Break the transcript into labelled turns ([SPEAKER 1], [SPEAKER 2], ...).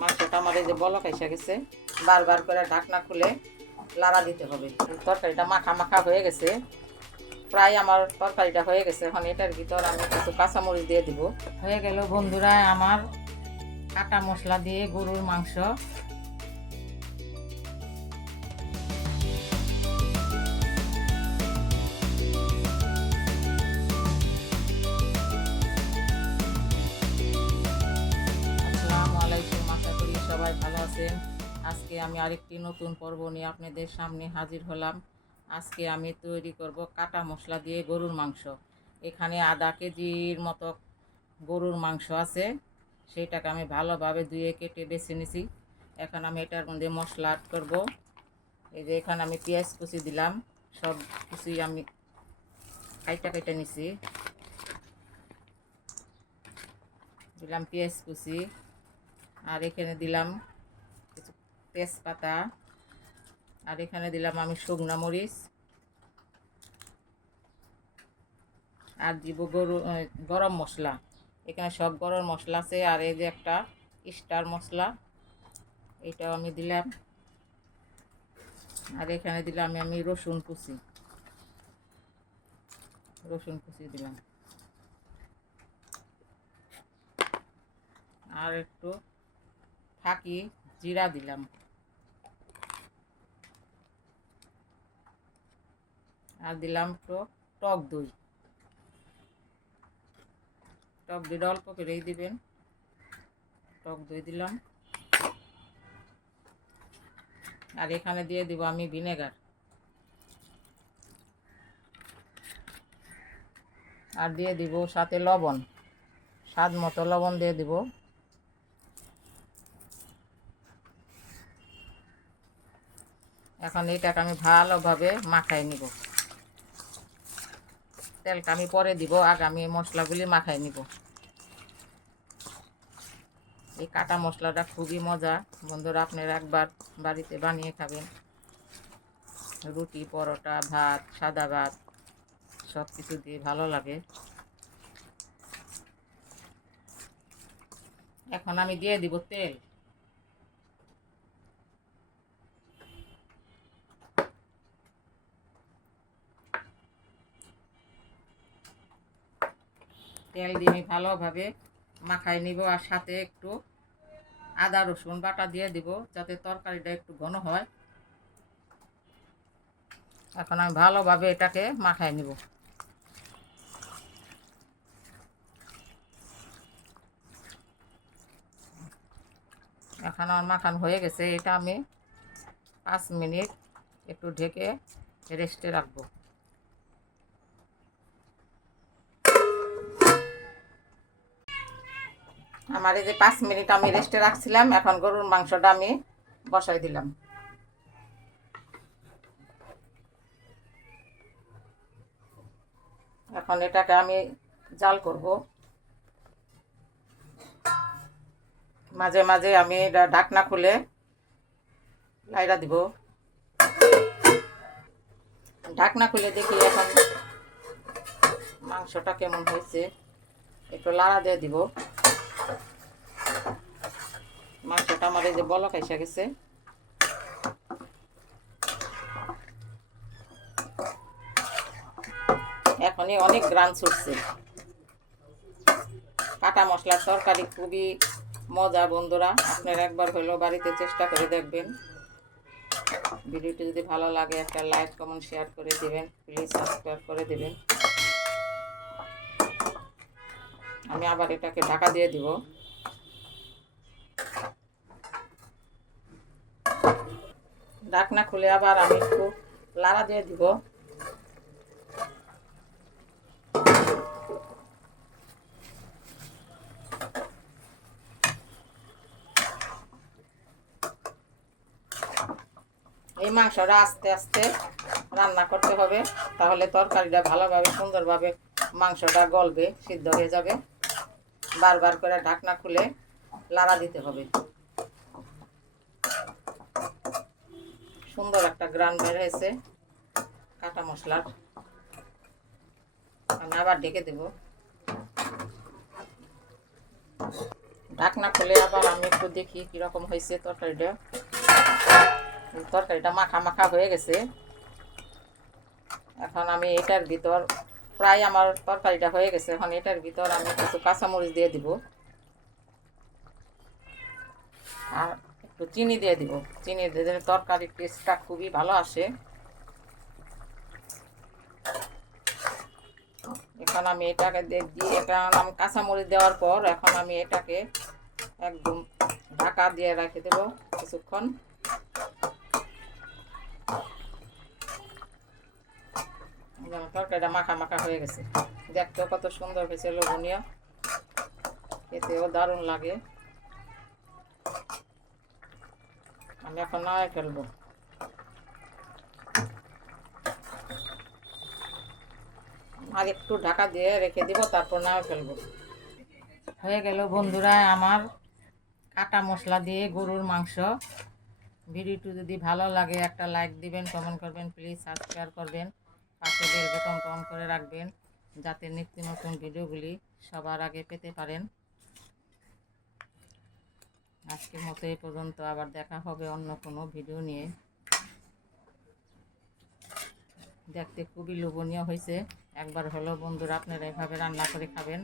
[SPEAKER 1] মাংসটা আমার এই যে বলক এসে গেছে, বারবার করে ঢাকনা খুলে লাড়া দিতে হবে। তরকারিটা মাখা মাখা হয়ে গেছে। প্রায় আমার তরকারিটা হয়ে গেছে, এখন এটার ভিতর আমি কিছু কাঁচামরিচ দিয়ে দিব। হয়ে গেল বন্ধুরা আমার কাটা মশলা দিয়ে গরুর মাংস। আজকে আমি আরেকটি নতুন পর্ব নিয়ে আপনাদের সামনে হাজির হলাম। আজকে আমি তৈরি করব কাটা মশলা দিয়ে গরুর মাংস। এখানে আধা কেজির মতো গরুর মাংস আছে। সেইটাকে আমি ভালোভাবে ধুয়ে কেটে বেছে নিছি। এখন আমি এটার মধ্যে মশলা অ্যাড করব। এই যে এখানে আমি পেঁয়াজ কুচি দিলাম। সব কিছুই আমি কাইটা কাইটা নিছি। দিলাম পেঁয়াজ কুচি। আর এখানে দিলাম তেজপাতা। আর এখানে দিলাম আমি শুকনো মরিচ। আর দিব গরু গরম মশলা। এখানে সব গরম মশলা আছে। আর এই যে একটা স্টার মশলা, এটাও আমি দিলাম। আর এখানে দিলাম আমি রসুন কুচি। রসুন কুচি দিলাম। আর একটু ফাঁকি জিরা দিলাম। আর দিলাম একটু টক দই। টক দইটা অল্প করেই দিবেন। টক দই দিলাম। আর এখানে দিয়ে দিব আমি ভিনেগার। আর দিয়ে দিব সাথে লবণ। স্বাদ মতো লবণ দিয়ে দিব। এখন এটাকে আমি ভালোভাবে মাখাই নিব। তেলটা আমি পরে দিব আগামী মশলাগুলি মাখাই নিব। এই কাটা মশলাটা খুবই মজা। বন্ধুরা, আপনারা একবার বাড়িতে বানিয়ে খাবেন। রুটি, পরোটা, ভাত, সাদা ভাত সব কিছু দিয়ে ভালো লাগে। এখন আমি দিয়ে দিব তেল। তেল দিয়ে আমি ভালোভাবে মাখায় নিব আর সাথে একটু আদা, রসুন বাটা দিয়ে দিব যাতে তরকারিটা একটু ঘন হয়। এখন আমি ভালোভাবে এটাকে মাখাই নিব। এখন আমার মাখান হয়ে গেছে, এটা আমি পাঁচ মিনিট একটু ঢেকে রেস্টে রাখব। আমার এই যে পাঁচ মিনিট আমি রেস্টে রাখছিলাম, এখন গরুর মাংসটা আমি বসাই দিলাম। এখন এটাকে আমি জাল করব। মাঝে মাঝে আমি এটা ঢাকনা খুলে লাইরা দিব। ঢাকনা খুলে দেখি এখন মাংসটা কেমন হয়েছে, একটু লাড়া দিয়ে দিব। আমার এই যে বলক এসে গেছে। এখনই অনেক গ্রান ছুটছে। কাটা মশলার তরকারি খুবই মজা বন্ধুরা, আপনারা একবার হলেও বাড়িতে চেষ্টা করে দেখবেন। ভিডিওটি যদি ভালো লাগে, একটা লাইক, কমেন্ট, শেয়ার করে দিবেন। প্লিজ সাবস্ক্রাইব করে দিবেন। আমি আবার এটাকে ঢাকা দিয়ে দিব। ঢাকনা খুলে আবার আমি একটু লাড়া দিয়ে দিব। এই মাংসটা আস্তে আস্তে রান্না করতে হবে, তাহলে তরকারিটা ভালোভাবে, সুন্দরভাবে মাংসটা গলবে, সিদ্ধ হয়ে যাবে। বারবার করে ঢাকনা খুলে লাড়া দিতে হবে। সুন্দর একটা গ্রান বের হয়েছে কাটা মশলার। আমি আবার ঢেকে দেব। ঢাকনা খুলে আবার আমি একটু দেখি কীরকম হয়েছে তরকারিটা। তরকারিটা মাখা মাখা হয়ে গেছে। এখন আমি এটার ভিতর প্রায় আমার তরকারিটা হয়ে গেছে। এখন এটার ভিতর আমি কিছু কাঁচামরিচ দিয়ে দিব। আর একটু চিনি দিয়ে দিব। চিনি দিয়ে দিলে তরকারির টেস্টটা খুবই ভালো আসে। এখন আমি এটাকে দিয়ে এটা আমি কাঁচামরিচ দেওয়ার পর এখন আমি এটাকে একদম ঢাকা দিয়ে রেখে দেবো কিছুক্ষণ। তরকারিটা মাখা মাখা হয়ে গেছে। দেখতেও কত সুন্দর হয়েছে, লোভনীয়। খেতেও দারুণ লাগে। আমি এখন নয় ফেলব আর একটু ঢাকা দিয়ে রেখে দিব, তারপর নাও ফেলব। হয়ে গেল বন্ধুরা আমার কাটা মশলা দিয়ে গরুর মাংস। ভিডিওটি যদি ভালো লাগে একটা লাইক দিবেন, কমেন্ট করবেন, প্লিজ সাবস্ক্রাইব করবেন। পাশে বেল বাটন অন করে রাখবেন, যাতে নিত্য নতুন ভিডিওগুলি সবার আগে পেতে পারেন। আজকের মতো এই পর্যন্ত আবার দেখা হবে অন্য কোনো ভিডিও নিয়ে। দেখতে খুবই লোভনীয় হয়েছে। একবার হলো বন্ধুরা আপনারা এভাবে রান্না করে খাবেন।